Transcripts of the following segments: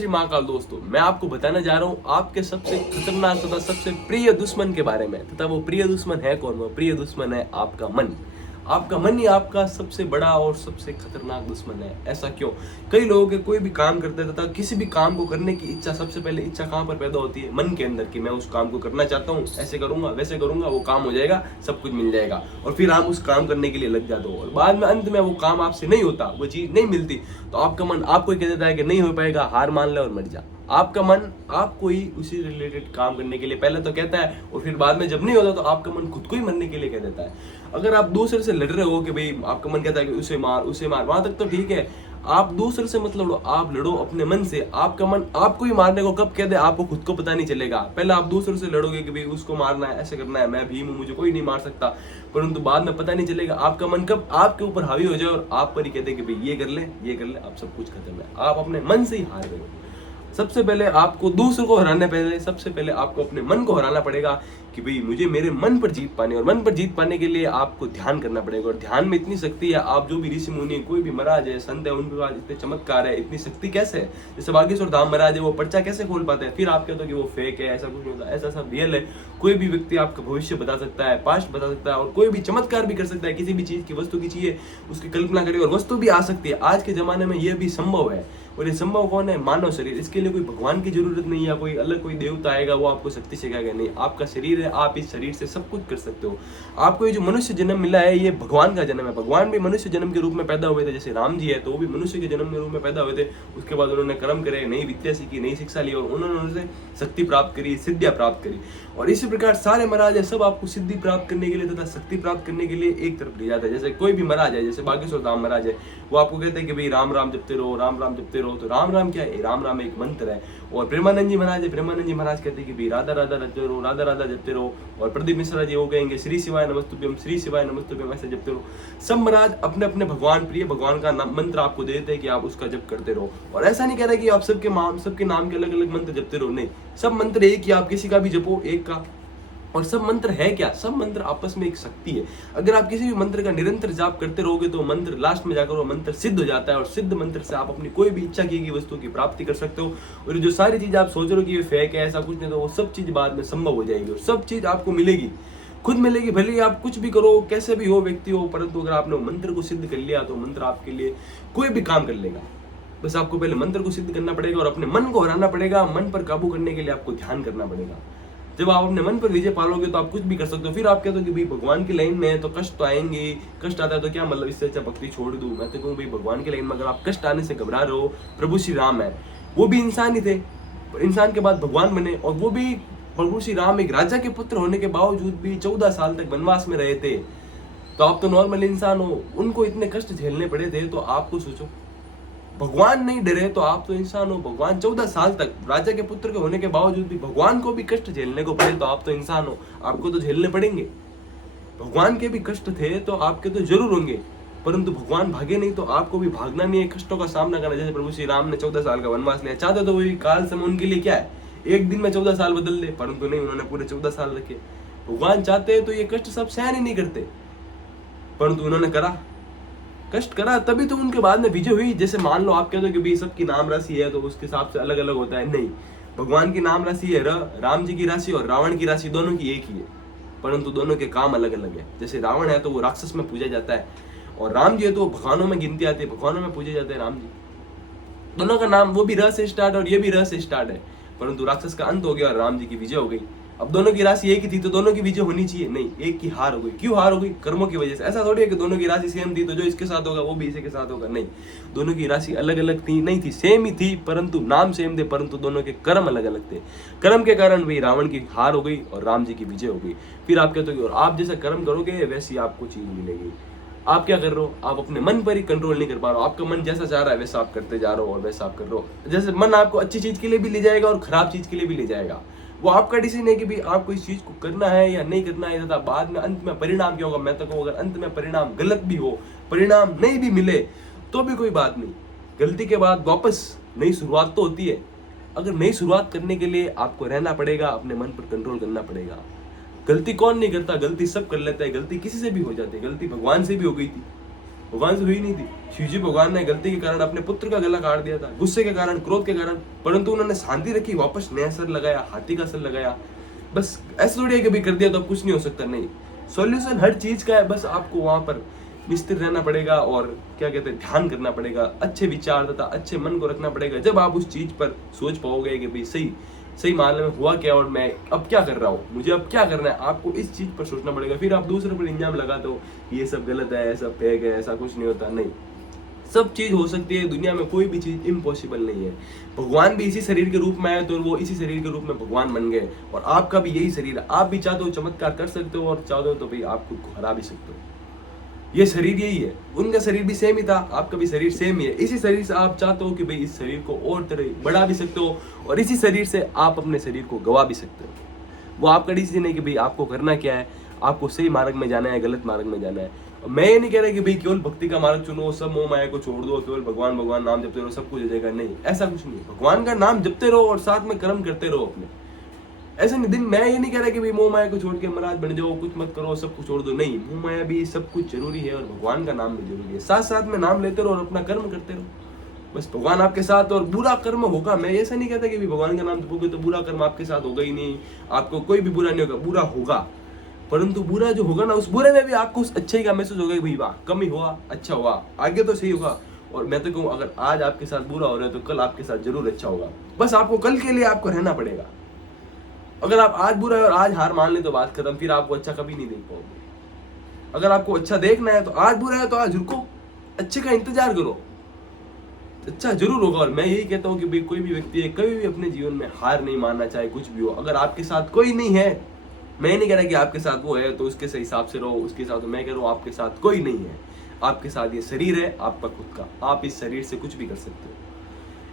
श्री महाकाल दोस्तों, मैं आपको बताने जा रहा हूँ आपके सबसे खतरनाक तथा सबसे प्रिय दुश्मन के बारे में। तथा वो प्रिय दुश्मन है कौन? वो प्रिय दुश्मन है आपका मन। आपका मन ही आपका सबसे बड़ा और सबसे खतरनाक दुश्मन है। ऐसा क्यों? कई लोगों के कोई भी काम करते हैं तथा किसी भी काम को करने की इच्छा, सबसे पहले इच्छा कहाँ पर पैदा होती है? मन के अंदर, कि मैं उस काम को करना चाहता हूँ, ऐसे करूंगा वैसे करूंगा, वो काम हो जाएगा, सब कुछ मिल जाएगा। और फिर आप उस काम करने के लिए लग जाते हो और बाद में अंत में वो काम आपसे नहीं होता, वो चीज नहीं मिलती, तो आपका मन आपको ही कह देता है कि नहीं हो पाएगा, हार मान ले और मर जा। आपका मन आपको ही उसी रिलेटेड काम करने के लिए पहले तो कहता है और फिर बाद में जब नहीं होता तो आपका मन खुद को ही मरने के लिए कह देता है। अगर आप दूसरे से लड़ रहे हो कि भाई आपका मन कहता है कि उसे मार, वहां तक तो ठीक है। आप दूसरे से मत लड़ो, आप लड़ो अपने मन से। आपका मन आपको ही मारने को कब कह दे आपको खुद को पता नहीं चलेगा। पहले आप दूसरे से लड़ोगे कि भाई उसको मारना है, ऐसे करना है, मैं भीम हूं, मुझे कोई नहीं मार सकता, परंतु बाद में पता नहीं चलेगा आपका मन कब आपके ऊपर हावी हो जाए और आप पर ही कहते कि भाई ये कर ले, अब सब कुछ खत्म है। आप अपने मन से ही हार गए हो। सबसे पहले आपको दूसरों को हराने पहले सबसे पहले आपको अपने मन को हराना पड़ेगा कि भाई मुझे मेरे मन पर जीत पानी, और मन पर जीत पाने के लिए आपको ध्यान करना पड़ेगा। और ध्यान में इतनी शक्ति है, आप जो भी ऋषि मुनि, कोई भी महाराज है, संत है, उनके पास इतने चमत्कार है, इतनी शक्ति कैसे है? जैसे बागेश्वर धाम महाराज है, वो पर्चा कैसे खोल पाते हैं? फिर आप कहते हो कि वो फेक है, ऐसा कुछ नहीं होता, ऐसा सब रियल है। कोई भी व्यक्ति आपका भविष्य बता सकता है, पास्ट बता सकता है, और कोई भी चमत्कार भी कर सकता है। किसी भी चीज की, वस्तु की चाहिए, उसकी कल्पना करिए और वस्तु भी आ सकती है। आज के जमाने में यह भी संभव है। और ये संभव कौन है? मानव शरीर। इसके लिए कोई भगवान की जरूरत नहीं है, कोई अलग कोई देवता आएगा वो आपको शक्ति सिखाएगा, नहीं। आपका शरीर है, आप इस शरीर से सब कुछ कर सकते हो। आपको ये जो मनुष्य जन्म मिला है, ये भगवान का जन्म है। भगवान भी मनुष्य जन्म के रूप में पैदा हुए थे। जैसे राम जी है तो वो भी मनुष्य के जन्म के रूप में पैदा हुए थे। उसके बाद उन्होंने कर्म करे, नई विद्या सीखी, नई शिक्षा ली, और उन्होंने उनसे शक्ति प्राप्त करी, सिद्धियां प्राप्त करी। और इसी प्रकार सारे महाराज है, सब आपको सिद्धि प्राप्त करने के लिए तथा शक्ति प्राप्त करने के लिए एक तरफ ले जाता है। जैसे कोई भी महाराज है, जैसे बागेश्वर धाम महाराज है, वो आपको कहते हैं कि भाई राम राम जपते रहो, राम राम जपते रहो। तो राम राम क्या है? राम राम एक मंत्र है। और प्रेमानंद जी महाराज है, प्रेमानंद जी महाराज कहते हैं कि भाई राधा राधा जपते रहो, राधा राधा जपते रहो। और प्रदीप मिश्रा जी वो कहेंगे श्री शिवाय नमस्तुभ्यम, श्री शिवाय नमस्तुभ्यम, ऐसे जपते रहो। सब महाराज अपने अपने भगवान, प्रिय भगवान का मंत्र आपको दे देते हैं कि आप उसका जप करते रहो। और ऐसा नहीं कह रहा कि आप सबके नाम के अलग अलग मंत्र जपते रहो, नहीं। सब मंत्र एक ही, आप किसी का भी जपो एक का। और सब मंत्र है क्या? सब मंत्र आपस में एक शक्ति है। अगर आप किसी भी मंत्र का निरंतर जाप करते रहोगे तो मंत्र लास्ट में जाकर वो मंत्र सिद्ध हो जाता है, और सिद्ध मंत्र से आप अपनी कोई भी इच्छा की गई वस्तु की प्राप्ति कर सकते हो। और जो सारी चीज आप सोच रहे हो कि ये फेक है, ऐसा कुछ नहीं, तो वो सब चीज बाद में संभव हो जाएगी और सब चीज आपको मिलेगी, खुद मिलेगी। भले ही आप कुछ भी करो, कैसे भी हो व्यक्ति हो, परंतु अगर आपने मंत्र को सिद्ध कर लिया तो मंत्र आपके लिए कोई भी काम कर लेगा। बस आपको पहले मंत्र को सिद्ध करना पड़ेगा और अपने मन को हराना पड़ेगा। मन पर काबू करने के लिए आपको ध्यान करना पड़ेगा। जब आप अपने मन पर विजय पालोगे तो आप कुछ भी कर सकते हो। फिर आप कहते हो कि भाई भगवान की लाइन में है तो कष्ट तो आएंगे, कष्ट आता है तो क्या मतलब, इससे अच्छा भक्ति छोड़ दूं। मैं तो कहूँ भाई भगवान की लाइन में अगर आप कष्ट आने से घबरा रहे हो, प्रभु श्री राम है, वो भी इंसान ही थे, इंसान के बाद भगवान बने। और वो भी प्रभु श्री राम एक राजा के पुत्र होने के बावजूद भी 14 साल तक वनवास में रहे थे। तो आप तो नॉर्मल इंसान हो, उनको इतने कष्ट झेलने पड़े थे, तो आपको सोचो भगवान नहीं डरे तो आप तो इंसान हो। भगवान 14 साल तक राजा के पुत्र के होने के बावजूद भी भगवान को भी कष्ट झेलने को पड़े, तो आप तो इंसान हो, आपको तो झेलने पड़ेंगे। भगवान के भी कष्ट थे तो आपके तो जरूर होंगे, परंतु भगवान भागे नहीं तो आपको भी भागना नहीं है, कष्टों का सामना करना। जैसे प्रभु श्री राम ने 14 साल का वनवास लिया, चाहते तो वही काल समय उनके लिए क्या है, एक दिन में 14 साल बदल दे, परंतु नहीं, उन्होंने पूरे 14 साल रखे। भगवान चाहते हैं तो ये कष्ट सब सहन ही नहीं करते, परंतु उन्होंने करा, कष्ट करा, तभी तो उनके बाद में विजय हुई। जैसे मान लो आप कहते हो कि भाई सबकी नाम राशि है तो उसके हिसाब से अलग अलग होता है, नहीं। भगवान की नाम राशि है राम जी की राशि और रावण की राशि दोनों की एक ही है, परंतु दोनों के काम अलग अलग है। जैसे रावण है तो वो राक्षस में पूजा जाता है, और राम जी है तो भगवानों में गिनती आती है, भगवानों में पूजे जाते हैं राम जी। दोनों का नाम, वो भी र से स्टार्ट और ये भी र से स्टार्ट है, परंतु राक्षस का अंत हो गया और राम जी की विजय हो गई। अब दोनों की राशि एक ही थी तो दोनों की विजय होनी चाहिए, नहीं, एक की हार हो गई। क्यों हार हो गई? कर्मों की वजह से। ऐसा थोड़ी है कि दोनों की राशि सेम थी तो जो इसके साथ होगा वो भी इसी के साथ होगा, नहीं। दोनों की राशि अलग अलग थी, नहीं थी, सेम ही थी, परंतु नाम सेम थे, परंतु दोनों के कर्म अलग अलग थे। कर्म के कारण भाई रावण की हार हो गई और राम जी की विजय हो गई। फिर आप कहते हो कि आप जैसा कर्म करोगे वैसी आपको चीज मिलेगी। आप क्या कर रहे हो? आप अपने मन पर ही कंट्रोल नहीं कर पा रहे हो। आपका मन जैसा चाह रहा है वैसा आप करते जा रहे हो और वैसा आप कर रहे हो। जैसे मन आपको अच्छी चीज के लिए भी ले जाएगा और खराब चीज के लिए भी ले जाएगा, वो आपका डिसीजन है कि भाई आपको इस चीज को करना है या नहीं करना है। तथा बाद में अंत में परिणाम क्या होगा, मैं तो कहूँ अगर अंत में परिणाम गलत भी हो, परिणाम नहीं भी मिले तो भी कोई बात नहीं, गलती के बाद वापस नई शुरुआत तो होती है। अगर नई शुरुआत करने के लिए आपको रहना पड़ेगा, अपने मन पर कंट्रोल करना पड़ेगा। गलती कौन नहीं करता? गलती सब कर लेता है, गलती किसी से भी हो जाती है, गलती भगवान से भी हो गई थी, भगवान से हुई नहीं थी। शिव जी भगवान ने गलती के कारण अपने पुत्र का गला काट दिया था, गुस्से के कारण, क्रोध के कारण, परंतु उन्होंने शांति रखी, वापस नया सर लगाया, हाथी का सर लगाया। बस ऐसा थोड़ी है कि भाई कर दिया तो अब कुछ नहीं हो सकता, नहीं, सॉल्यूशन हर चीज का है, बस आपको वहां पर निस्तिर रहना पड़ेगा और क्या कहते हैं ध्यान करना पड़ेगा, अच्छे विचार तथा अच्छे मन को रखना पड़ेगा। जब आप उस चीज पर सोच पाओगे कि भाई सही सही मामले में हुआ क्या और मैं अब क्या कर रहा हूँ, मुझे अब क्या करना है, आपको इस चीज पर सोचना पड़ेगा। फिर आप दूसरे पर इंजाम लगाते हो ये सब गलत है, सब फेक है, ऐसा कुछ नहीं होता, नहीं, सब चीज हो सकती है दुनिया में, कोई भी चीज इम्पॉसिबल नहीं है। भगवान भी इसी शरीर के रूप में आए तो वो इसी शरीर के रूप में भगवान बन गए, और आपका भी यही शरीर है। आप भी चाहते हो चमत्कार कर सकते हो और चाहते हो तो भाई आप खुद को हरा भी सकते हो। ये शरीर यही है, उनका शरीर भी सेम ही था, आपका भी शरीर सेम ही है। इसी शरीर से आप चाहते हो कि भाई इस शरीर को और तरह बढ़ा भी सकते हो, और इसी शरीर से आप अपने शरीर को गवा भी सकते हो। वो आपका डिसीजन है कि भाई आपको करना क्या है, आपको सही मार्ग में जाना है, गलत मार्ग में जाना है। मैं ये नहीं कह रहा कि भाई केवल भक्ति का मार्ग चुनो, सब मोह माया को छोड़ दो, केवल भगवान भगवान नाम जपते रहो, सब कुछ हो जाएगा, नहीं, ऐसा कुछ नहीं। भगवान का नाम जपते रहो और साथ में कर्म करते रहो अपने, ऐसा नहीं। दिन मैं ये नहीं कह रहा कि भाई मोह माया को छोड़ के महाराज बन जाओ, कुछ मत करो, सब कुछ छोड़ दो, नहीं, मोह माया भी सब कुछ जरूरी है और भगवान का नाम भी जरूरी है। साथ साथ में नाम लेते रहो और अपना कर्म करते रहो, बस भगवान आपके साथ, और बुरा कर्म होगा। मैं ऐसा नहीं कहता कि भी भगवान का नाम जपोगे तो बुरा कर्म आपके साथ होगा ही नहीं, आपको कोई भी बुरा नहीं होगा, बुरा होगा, परंतु बुरा जो होगा ना, उस बुरे में भी आपको उस अच्छे का महसूस होगा कि भाई वाह, कम ही हुआ, अच्छा हुआ, आगे तो सही होगा। और मैं तो कहूँ अगर आज आपके साथ बुरा हो रहा है तो कल आपके साथ जरूर अच्छा होगा। बस आपको कल के लिए आपको रहना पड़ेगा। अगर आप आज बुरा है और आज हार मान ले तो बात खत्म, फिर आपको अच्छा कभी नहीं देख पाओगे। अगर आपको अच्छा देखना है तो आज बुरा है तो आज रुको, अच्छे का इंतजार करो, अच्छा जरूर होगा। और मैं यही कहता हूँ कि भाई कोई भी व्यक्ति है कभी भी अपने जीवन में हार नहीं मानना, चाहे कुछ भी हो। अगर आपके साथ कोई नहीं है, मैं नहीं कह रहा कि आपके साथ वो है तो उसके हिसाब से रहो, उसके साथ, मैं कह रहा हूँ आपके साथ कोई नहीं है, आपके साथ ये शरीर है आपका खुद का, आप इस शरीर से कुछ भी कर सकते हो,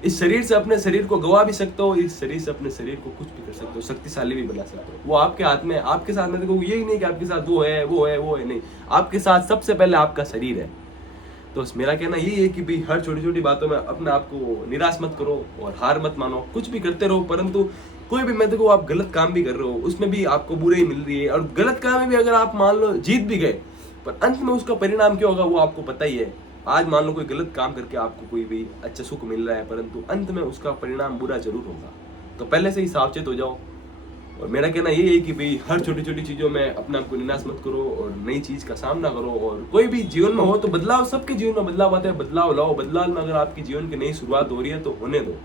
इस शरीर से अपने शरीर को गवा भी सकते हो, इस शरीर से अपने शरीर को कुछ भी कर सकते हो, शक्तिशाली भी बना सकते हो। वो आपके हाथ में, आपके साथ में देखो, यही नहीं कि आपके साथ वो है वो है वो है, नहीं, आपके साथ सबसे पहले आपका शरीर है। तो मेरा कहना यही है कि भाई हर छोटी छोटी बातों में अपने आप को निराश मत करो और हार मत मानो, कुछ भी करते रहो, परंतु कोई भी, मैं देखो आप गलत काम भी कर रहे हो उसमें भी आपको बुराई मिल रही है, और गलत काम में भी अगर आप मान लो जीत भी गए, पर अंत में उसका परिणाम क्या होगा वो आपको पता ही है। आज मान लो कोई गलत काम करके आपको कोई भी अच्छा सुख मिल रहा है, परंतु अंत में उसका परिणाम बुरा जरूर होगा, तो पहले से ही सावचेत हो जाओ। और मेरा कहना ये है कि भाई हर छोटी छोटी चीज़ों में अपने आप को निराश मत करो और नई चीज़ का सामना करो। और कोई भी जीवन में हो तो बदलाव, सबके जीवन में बदलाव आता है, बदलाव लाओ। बदलाव में अगर आपकी जीवन की नई शुरुआत हो रही है तो होने दो।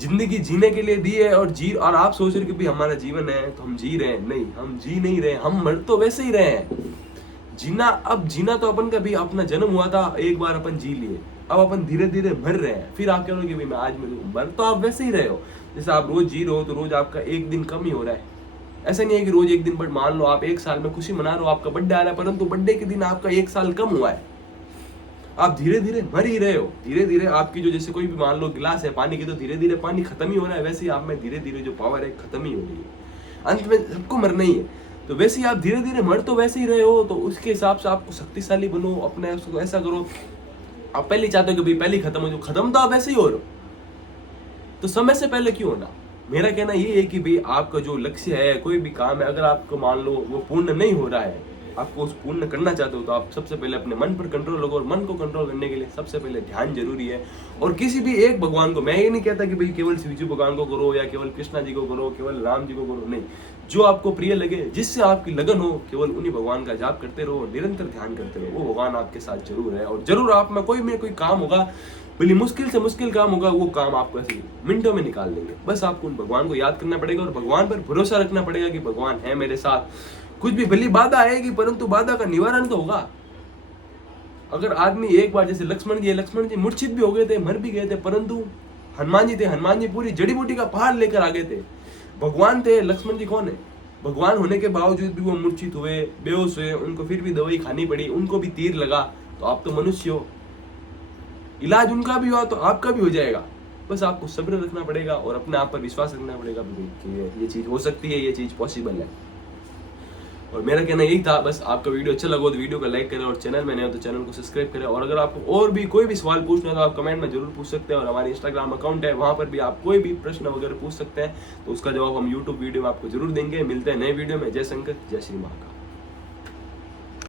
जिंदगी जीने के लिए दी है और आप सोच रहे हो कि भाई हमारा जीवन है तो हम जी रहे हैं, नहीं, हम जी नहीं रहे, हम मर तो वैसे ही रहे हैं। जीना तो अपन का भी अपना जन्म हुआ था, एक बार अपन जी लिए, अब अपन धीरे धीरे मर रहे हैं। फिर आप कह रहे हो कि भाई मैं आज मर तो आप वैसे ही रहे हो, जैसे आप रोज जी रहे हो तो रोज आपका एक दिन कम ही हो रहा है। ऐसा नहीं है कि रोज एक दिन, बट मान लो आप एक साल में खुशी मना रहे हो, आपका बर्थडे आ रहा है, परंतु बर्थडे के दिन आपका एक साल कम हुआ है, आप धीरे धीरे मर ही रहे हो। धीरे धीरे आपकी जो, जैसे कोई भी मान लो गिलास है पानी की, तो धीरे धीरे पानी खत्म ही हो रहा है, वैसे ही आप में धीरे धीरे जो पावर है खत्म ही हो रही है। अंत में सबको मरना ही है, तो वैसे ही आप धीरे धीरे मर तो वैसे ही रहे हो, तो उसके हिसाब से आपको शक्तिशाली बनो, अपने उसको ऐसा करो। आप पहले चाहते हो कि भाई पहले खत्म हो जाओ, खत्म तो आप वैसे ही हो रहे हो, तो समय से पहले क्यों होना। मेरा कहना ये है कि भाई आपका जो लक्ष्य है, कोई भी काम है, अगर आपको मान लो वो पूर्ण नहीं हो रहा है, आपको उस पूर्ण करना चाहते हो, तो आप सबसे पहले अपने मन पर कंट्रोल करो। और मन को कंट्रोल करने के लिए सबसे पहले ध्यान जरूरी है। और किसी भी एक भगवान को, मैं ये नहीं कहता कि भाई केवल शिव जी भगवान को करो या केवल कृष्णा जी को करो, केवल राम जी को करो, नहीं, जो आपको प्रिय लगे, जिससे आपकी लगन हो, केवल उन्हीं भगवान का जाप करते रहो, निरंतर ध्यान करते रहो। वो भगवान आपके साथ जरूर है, और जरूर आप में कोई काम होगा, भले मुश्किल से मुश्किल काम होगा, वो काम आपको ऐसे मिनटों में निकाल देंगे। बस आपको उन भगवान को याद करना पड़ेगा और भगवान पर भरोसा रखना पड़ेगा कि भगवान है मेरे साथ। कुछ भी भली बाधा आएगी, परंतु बाधा का निवारण तो होगा। अगर आदमी एक बार, जैसे लक्ष्मण जी मूर्छित भी हो गए थे, मर भी गए थे, परंतु हनुमान जी थे, हनुमान जी पूरी जड़ी बूटी का पहाड़ लेकर आ गए थे। भगवान थे, लक्ष्मण जी कौन है? भगवान होने के बावजूद भी वो मूर्छित हुए, बेहोश हुए, उनको फिर भी दवाई खानी पड़ी, उनको भी तीर लगा। तो आप तो मनुष्य हो, इलाज उनका भी हुआ तो आपका भी हो जाएगा। बस आपको सब्र रखना पड़ेगा और अपने आप पर विश्वास रखना पड़ेगा कि ये चीज हो सकती है, ये चीज पॉसिबल है। और मेरा कहना यही था। बस आपका वीडियो अच्छा लगा तो वीडियो को लाइक करें, और चैनल में नए हो तो चैनल को सब्सक्राइब करें। और अगर आपको और भी कोई भी सवाल पूछना है तो आप कमेंट में जरूर पूछ सकते हैं, और हमारे इंस्टाग्राम अकाउंट है, वहाँ पर भी आप कोई भी प्रश्न वगैरह पूछ सकते हैं, तो उसका जवाब हम यूट्यूब वीडियो में आपको जरूर देंगे। मिलते हैं नए वीडियो में। जय शंकर, जय श्री महाकाल।